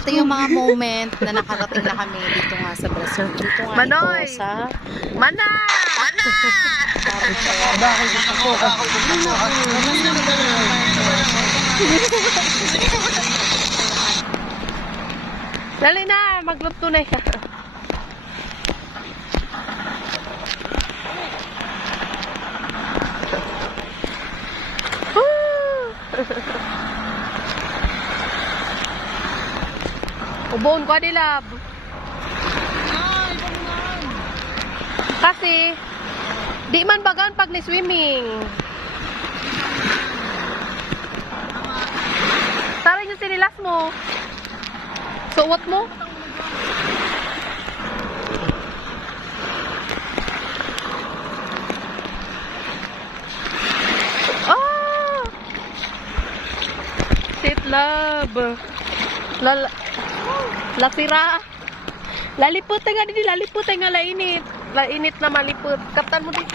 Ito yung mga moment na nakarating na kami dito nga sa Brazil. Dito nga Manoy! ito sa... Mana! Dali na, mag-loop tunay ka. Ubon ko nila. Kasi di man bagan pag ni-swimming. Tara yung sinilas mo. Suot mo? Oh! Sit love. Lasira. Lalipot nga din, lalipot nga lainit. Lainit na malipot. Kaptan mo din.